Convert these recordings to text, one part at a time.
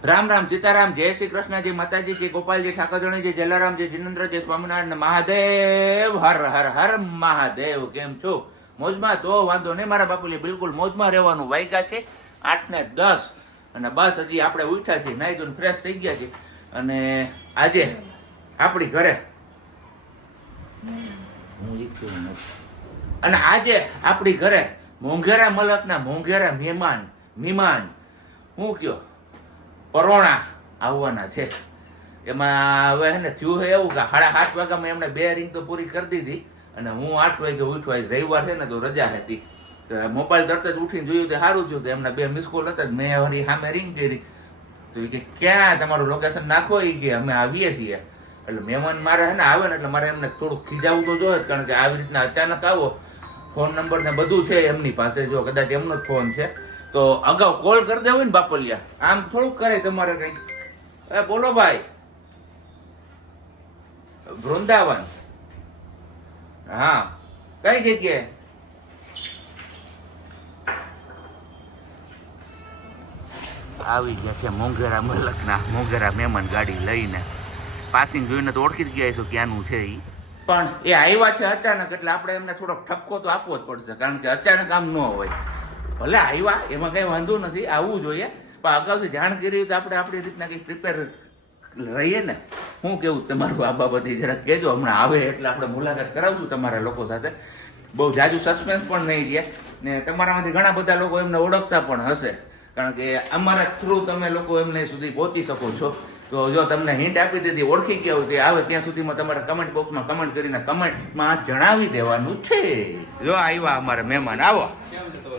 રામ રામ સીતારામ, જય શ્રી કૃષ્ણ, જય માતાજી, જય ગોપાલજી, ઠાકોરજી, જય જલારામ, જય જિનેન્દ્ર, જય સ્વામિનારાયણ, મહાદેવ, હર હર હર મહાદેવ. કેમ છો? મોજમાં? તો વાંધો નહીં મારા બાપુલી, બિલકુલ મોજમાં રહેવાનું. વાગ્યા છે 8:10 અને બસ હજી આપણે ઉઠ્યા છીએ, નાઈ ધોઈને ફ્રેશ થઈ ગયા છીએ. અને આજે આપણી ઘરે આપણી ઘરે મોંઘેરા મલકના મોંઘેરા મહેમાન હું કયો પરોણા આવવાના છે. એમાં હવે હે ને થયું છે એવું કે 7:30 વાગ્યામાં એમણે 2 રિંગ તો પૂરી કરી દીધી અને હું 8 વાગે ઉઠ્યો. આજ રવિવાર છે ને તો રજા હતી. મોબાઈલ તરત જ ઉઠીને જોયું તો સારું થયું. તો એમના 2 મિસ કોલ હતા. મેં વળી સામે રિંગ કરી તો એ કે ક્યાં તમારું લોકેશન નાખો? એ કે અમે આવીએ છીએ. એટલે મહેમાન મારે હે ને આવે ને એટલે મારે એમને થોડુંક ખીજાવું તો જોઈએ, કારણ કે આવી રીતના અચાનક આવો. ફોન નંબર ને બધું છે એમની પાસે, જો કદાચ એમનો જ ફોન છે તો અગાઉ કોલ કરી દેવો ને બાપલિયા. આમ થોડુંક કરે તમારે કઈ. બોલો ભાઈ. વૃંદાવન. હા, કઈ જગ્યાએ? આવી ગયા છે મોંઘેરા મલકના મોંઘેરા મહેમાન ગાડી લઈને. પાસિંગ જોઈને તો ઓળખી જ ગયા છો ક્યાંનું છે એ. પણ એ આવ્યા છે અચાનક, એટલે આપણે એમને થોડોક ઠપકો તો આપવો જ પડશે, કારણ કે અચાનક આમ ન હોય. ભલે આવ્યા એમાં કઈ વાંધો નથી, આવવું જોઈએ, પણ અગાઉથી જાણ કરી તો આપણે આપણી રીતના કંઈક પ્રિપેર રહીએ ને. હું કેવું તમારું આ બાબતે જરાક કહેજો. હમણાં આવે એટલે આપણે મુલાકાત કરાવશું તમારા લોકો સાથે. બહુ જાજુ સસ્પેન્સ પણ નહીં રહે ને તમારામાંથી ઘણા બધા લોકો એમને ઓળખતા પણ હશે, કારણ કે અમારા થ્રુ તમે લોકો એમને સુધી પહોંચી શકો છો. તો જો તમને હિન્ટ આપી દીધી, ઓળખી ગયા હોય તે આવે ત્યાં સુધીમાં તમારે કમેન્ટ બોક્સમાં કમેન્ટ કરીને કમેન્ટમાં જણાવી દેવાનું છે. જો આવ્યા અમારે મહેમાન. આવો.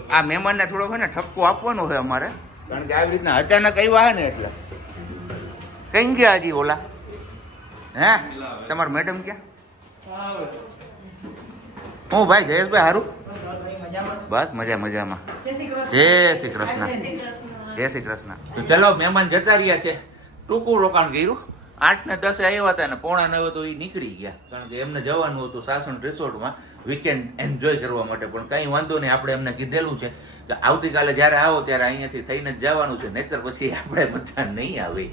આ મહેમાનને થોડો છે ને ઠપકો આપવાનો છે અમારે, કારણ કે આવી રીતના અચાનક આવ્યા હે ને એટલે. કઈ ગયા હજી ઓલા? હે તમારા મેડમ ક્યાં? હું ભાઈ જયેશભાઈ હારું? બસ મજામાં. જય શ્રી કૃષ્ણ. જય શ્રી કૃષ્ણ. તો ચલો, મહેમાન જતા રહ્યા છે. ટૂંકું રોકાણ કર્યું. 8:10 આવ્યા હતા ને 8:45 તો એ નીકળી ગયા, કારણ કે એમને જવાનું હતું સાસણ રિસોર્ટમાં વીકેન્ડ એન્જોય કરવા માટે. પણ કંઈ વાંધો નહીં, આપણે એમને કીધેલું છે કે આવતીકાલે જ્યારે આવો ત્યારે અહીંયાથી થઈને જ જવાનું છે, નહીતર પછી આપણે મજા નહીં આવે.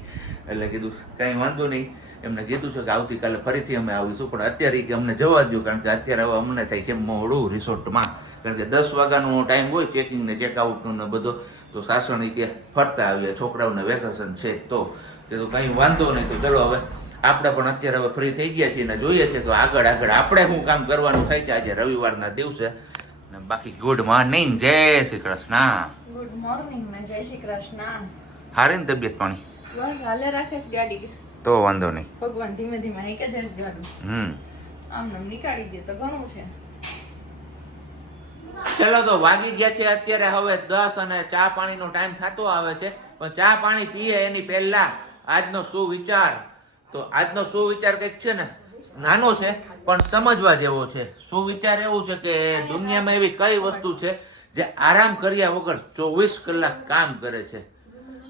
એટલે કીધું કંઈ વાંધો નહીં, એમને કીધું છે કે આવતીકાલે ફરીથી અમે આવીશું. પણ અત્યારે કે અમને જવા દો, કારણ કે અત્યારે હવે અમને થાય છે મોડું રિસોર્ટમાં, કારણ કે 10 વાગ્યાનો ટાઈમ હોય ચેકિંગ ને ચેકઆઉટનો ને બધો. તો સાસણ કે ફરતા આવીએ, છોકરાઓને વેકેશન છે તો કંઈ વાંધો નહીં. તો ચલો હવે આપણે પણ અત્યારે હવે ફ્રી થઈ ગયા છીએ ને જોઈએ છે તો આગળ આપણે શું કામ કરવાનું થાય છે આજે રવિવારના દિવસે. ને બાકી ગુડ મોર્નિંગ, જય શ્રી કૃષ્ણ. ગુડ મોર્નિંગ ને જય શ્રી કૃષ્ણ. હારી ને તબિયત પાણી? બસ હાલે રાખે છે ગાડી. તો વાંધો નહીં, ભગવાન ધીમે ધીમે એક જ ગાડું આમ નીકાળી દે તો ઘણું છે. ચલો તો વાગી ગયા છે અત્યારે હવે 10 અને ચા પાણીનો ટાઈમ થતો આવે છે. પણ ચા પાણી પીએ એની પહેલા આજનો સુવિચાર. તો આજનો સુવિચાર કંઈક છે ને નાનો છે પણ સમજવા જેવો છે. સુવિચાર એવું છે કે દુનિયામાં એવી કઈ વસ્તુ છે જે આરામ કર્યા વગર 24 કલાક કામ કરે છે?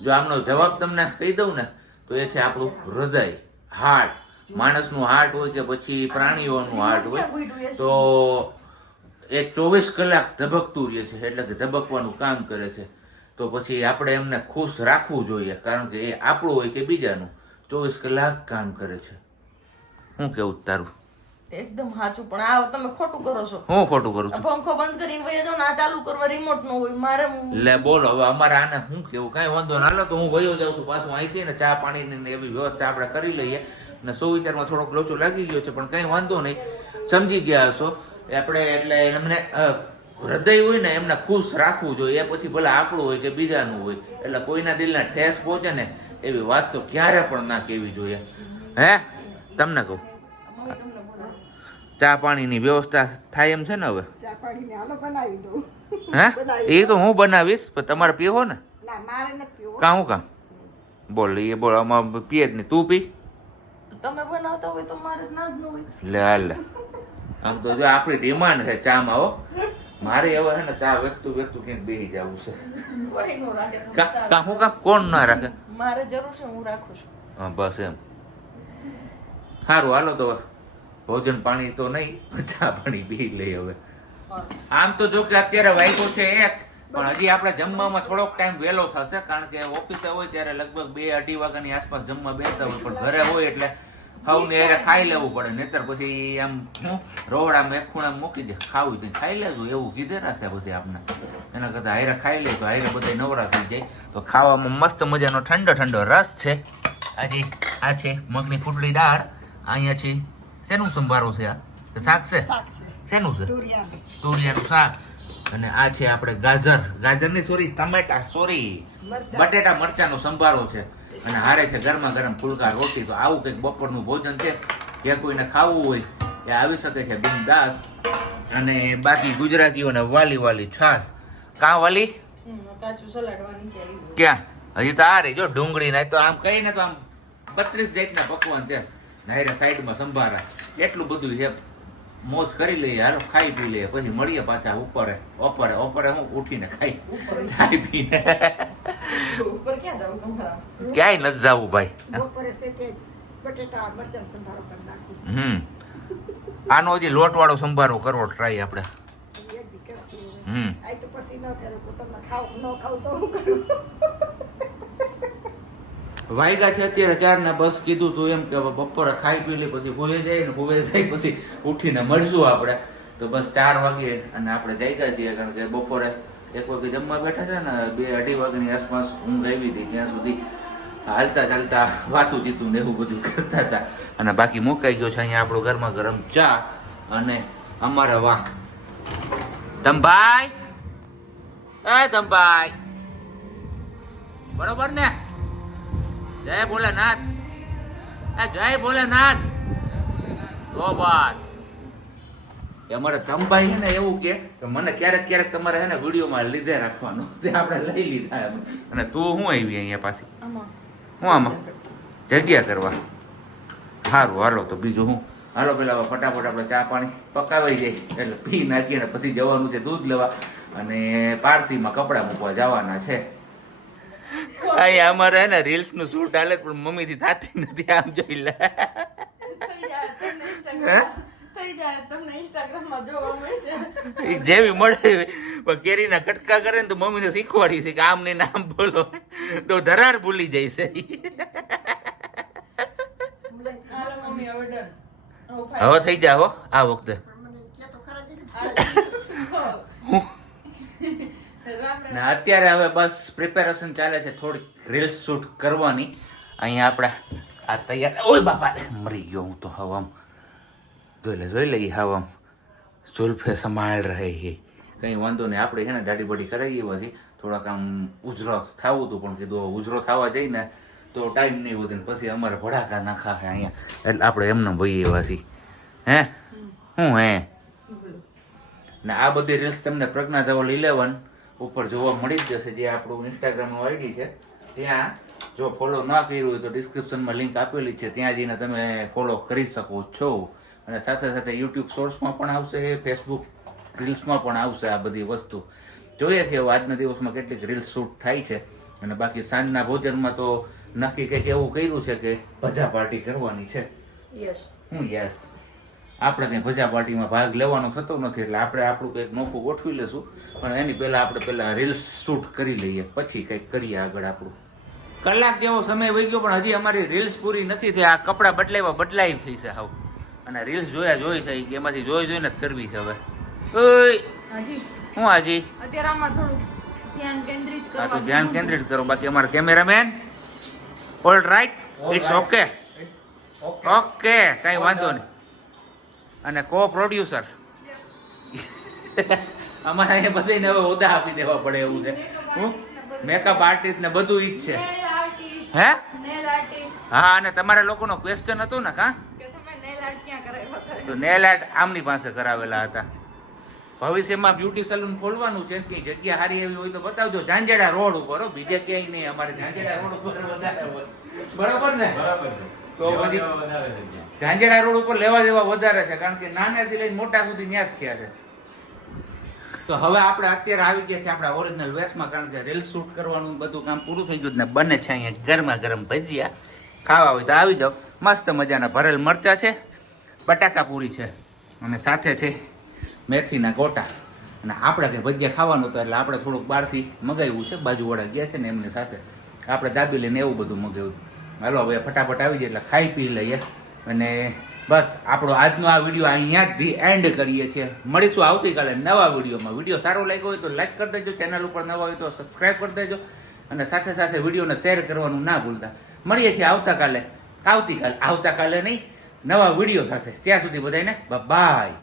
જો આમનો જવાબ તમને કહી દઉં ને તો એ છે આપણું હૃદય, હાર્ટ. માણસનું હાર્ટ હોય કે પછી પ્રાણીઓનું હાર્ટ હોય, તો એ 24 કલાક ધબકતું રહે છે, એટલે કે ધબકવાનું કામ કરે છે. તો પછી આપણે એમને ખુશ રાખવું જોઈએ, કારણ કે એ આપણું હોય કે બીજાનું, 24 કલાક કામ કરે છે. શું કેવું તારું? એકદમ સાચું. પણ આ તમે ખોટું કરો છો. હું ખોટું કરું છું? પંખો બંધ કરીને વયા જાવ ને, આ ચાલુ કરવા રિમોટ નો હોય મારે. લે બોલો હવે અમારે આને શું કેવું? કાંઈ વાંધો ના. હાલો તો હું વયો જાઉં છું પાછું અહીંથી ને. ચા પાણીની એવી વ્યવસ્થા આપણે કરી લઈએ. ને સુવિચારમાં થોડોક લોચો લાગી ગયો છે, પણ કંઈ વાંધો નહીં, સમજી ગયા હશો આપણે. એટલે એમને હૃદય હોય ને એમને ખુશ રાખવું જોઈએ. એ પછી ભલે આપણું હોય કે બીજાનું હોય, એટલે કોઈના દિલને ઠેસ પહોંચે ને એવી વાત તો ક્યારે પણ ના કહેવી જોઈએ. હે તમને કહું, ચા પાણીની વ્યવસ્થા થાય એમ છે ને હવે? ચા પાણી હાલો બનાવી દઉં. હે એ તો હું બનાવીશ, પણ તમારે પીવો ને? ના, મારે નથી પીવો. કામ બોલ. એ બોલ, આમાં પીએ જ નહીં. તું પી. તમે બનાવતા હોય તો મારે ના જ ન હોય. લે આમ તો જો આપણી ડિમાન્ડ છે ચામાં. હો મારે હવે છે ને ચા વેચતું ક્યાંક બેસી જવું છે. કોઈ નો રાખે. હું કામ કોણ ના રાખે? મારે જરૂર છે, હું રાખું છું. હા બસ એમ. સારું હાલો તો ભોજન પાણી તો નહીં, ચા પાણી પી લઈ હવે. આમ તો જો કે અત્યારે વાગ્યો છે 1 પણ હજી આપણે જમવામાં થોડોક ટાઈમ વહેલો થશે, કારણ કે ઓફિસે હોય ત્યારે લગભગ 2-2:30 વાગ્યાની આસપાસ જમવા બેસતા હોય, પણ ઘરે હોય એટલે ખાવું ને ખાઈ લેવું પડે, નહીતર પછી આમ હું રોવડામાં એક ખૂણામાં મૂકી દે, ખાવું તો ખાઈ લેજો એવું કીધે રાખે પછી આપણે. એના કરતાં હાયરા ખાઈ લે તો હાયરા બધા નવરા થઈ જાય. તો ખાવામાં મસ્ત મજાનો ઠંડો ઠંડો રસ છે. આજે આ છે મગની ફૂટડી દાળ, અહીંયા છે શેનું સંભારો છે, આ શાક છે, શેનું છે, તુરિયાનું શાક, અને આ છે આપણે ગાજર ની સોરી ટમેટા સોરી બટેટા મરચાનો સંભારો છે, અને હારે છે ગરમા ગરમ ફુલકા રોટી. તો આવું કંઈક બપોરનું ભોજન છે, જે કોઈને ખાવું હોય એ આવી શકે છે બિનદાસ. અને બાકી ગુજરાતીઓને વાલી છાશ કા વાલી કાચું સલાડ વાની છે ક્યાં હજી તો આ રહી જો ડુંગળી ના, તો આમ કઈ ને તો આમ 32 જાતના પકવાન છે. નાયરા સાઈડમાં સંભારા, એટલું બધું છે. મોજ કરી લઈએ, હાલો ખાઈ પી લઈએ, પછી મળીએ પાછા ઓપરે હું ઉઠીને ખાઈ પીને. ઉપર ક્યાં જાવ તમારા? ક્યાંય નથી જવું ભાઈ. આનો હજી લોટ વાળો સંભારો કરવો ટ્રાય આપણે. વાયગા છે અત્યારે 4 ને બસ કીધું તું એમ કે બપોરે ખાઈ પી લે, પછી હોવે જાય પછી ઉઠીને મળશું આપણે. તો બસ 4 વાગે અને આપણે જાગ્યા છીએ, કારણ કે બપોરે 1 વાગે જમવા બેઠા હતા ને, 2-2:30 વાગ્યાની આસપાસ ઊંઘ આવી હતી. ત્યાં સુધી હાલતા ચાલતા વાતું જીતું ને એવું બધું કરતા હતા. અને બાકી મુકાઈ ગયો છે અહીંયા આપણો ગરમા ગરમ ચા અને અમારા વાહ તંભાઈ, તંભાઈ બરોબર ને? જય ભોલેનાથ, જય ભોલેનાથ. તો બસ અમારે તંબાઈ છે ને એવું કે મને ક્યારેક તમારે છે ને વિડીયોમાં લીધે રાખવાનું, તે આપણે લઈ લીધા એમ. અને તું શું આવી અહીંયા પાછી? હું આમાં જગ્યા કરવા. સારું હાલો, તો બીજું હું હાલો પેલા ફટાફટ આપણે ચા પાણી પકાવાઈ જાય એટલે પી નાખીએ ને પછી જવાનું છે દૂધ લેવા, અને પારસીમાં કપડાં મૂકવા જવાના છે. અહીંયા અમારે ને રીલ્સ નું શૂટ હાલે પણ મમ્મી થી થતી નથી, આમ જોઈ લે. જેવી મળે કેરીના કટકા કરે ને તો મમ્મી ને શીખવાડી છે કે આમ ને નામ બોલો તો ધરાર ભૂલી જાય છે. હવે થઈ જાવ આ વખતે. અત્યારે હવે બસ પ્રિપેરેશન ચાલે છે થોડીક રીલ્સ શૂટ કરવાની. અહીંયા આપણા આ તૈયાર. ઓય બાપા મરી ગયો હું તો. હવામ જોઈ લઈ હવામ સુલ્ફે સંભાળ રહે છે. કંઈ વાંધો નહીં, આપણે છે ને દાઢી બડી કરાવી પછી થોડાક આમ ઉજરો થવું હતું, પણ કીધું ઉજરો થવા જઈને તો ટાઈમ નહીં વધે, પછી અમારે ભડાકા નાખા છે અહીંયા, એટલે આપણે એમને ભાઈ એવા છીએ. હે હું હે ને આ બધી રીલ્સ તમને પ્રજ્ઞા ધવલ 11 ઉપર જોવા મળી જ જશે, જે આપણું ઇન્સ્ટાગ્રામનું આઈડી છે. ત્યાં જો ફોલો ના કર્યું હોય તો ડિસ્ક્રિપ્શનમાં લિંક આપેલી છે, ત્યાં જઈને તમે ફોલો કરી શકો છો. અને સાથે સાથે યુટ્યુબ શોર્ટ્સમાં પણ આવશે, ફેસબુક રીલ્સમાં પણ આવશે. આ બધી વસ્તુ જોઈએ છે આજના દિવસમાં કેટલીક રીલ્સ શૂટ થાય છે. અને બાકી સાંજના ભોજનમાં તો નક્કી કંઈક એવું કર્યું છે કે ભજા પાર્ટી કરવાની છે. યસ આપણે કંઈ ભજા પાર્ટીમાં ભાગ લેવાનો થતો નથી, એટલે આપણે આપણું કંઈક નોખું ગોઠવી લેશું. પણ એની પહેલાં આપણે પહેલાં રીલ્સ શૂટ કરી લઈએ, પછી કંઈક કરીએ આગળ આપણું. કલાક જેવો સમય વહી ગયો પણ હજી અમારી રીલ્સ પૂરી નથી થઈ. આ કપડાં બદલાઈ થઈ છે હાવ, અને રીલ્સ જોઈ છે એમાંથી જોઈને જ કરવી છે હવે. ઓય હું હાજી અત્યારે આમાં થોડું ધ્યાન કેન્દ્રિત કરવા. તો ધ્યાન કેન્દ્રિત કરો. બાકી અમારા cameraman all right, it's okay okay, કઈ વાંધો નહીં. અને કો પ્રોડ્યુસર અમારા અહીંયા બધાને હવે હોદ્દા આપી દેવા પડે એવું છે. હું મેકઅપ આર્ટિસ્ટ ને બધું ઈ જ છે. હે હા, અને તમારા લોકોનો ક્વેશ્ચન હતો ને કા તો નેલ આર્ટ આમની પાસે કરાવેલા હતા. ભવિષ્યમાં બ્યુટી સલૂન ખોલવાનું છે, કઈ જગ્યા સારી એવી હોય તો બતાવજો. ઝાંઝેડા રોડ ઉપર, બીજે ક્યાંય નહીં, અમારે ઝાંઝેડા રોડ ઉપર વધારે હોય. બરાબર ને? તો બધી ઝાંઝેડા રોડ ઉપર લેવા દેવા વધારે છે, કારણ કે નાનેથી લઈને મોટા સુધી ત્યાં જ થયા છે. તો હવે આપણે અત્યારે આવી ગયા છે આપણા ઓરિજિનલ વેશમાં, કારણ કે રીલ શૂટ કરવાનું બધું કામ પૂરું થઈ ગયું ને બને છે અહીંયા ગરમા ગરમ ભજીયા. ખાવા હોય તો આવી જાઓ. મસ્ત મજાના ભરેલ મરચા છે, બટાકા પૂરી છે, અને સાથે છે મેથીના ગોટા. અને આપણે કંઈ ભજીયા ખાવાનું હતું એટલે આપણે થોડુંક બહારથી મગાવ્યું છે, બાજુવાળા ગયા છે ને એમની સાથે આપણે દાબી લઈને એવું બધું મગાવ્યું. હાલો હવે ફટાફટ આવી જાય એટલે ખાઈ પી લઈએ. અને બસ આપણો આજનો આ વિડીયો અહીંયા જ એન્ડ કરીએ છીએ. મળીશું આવતીકાલે નવા વિડીયોમાં. વિડીયો સારો લાગ્યો હોય તો લાઈક કરી દેજો, ચેનલ ઉપર નવા હોય તો સબસ્ક્રાઈબ કરી દેજો, અને સાથે સાથે વિડીયોને શેર કરવાનું ના ભૂલતા. મળીએ છીએ આવતીકાલે નહીં, નવા વિડીયો સાથે. ત્યાં સુધી બધાને બાય.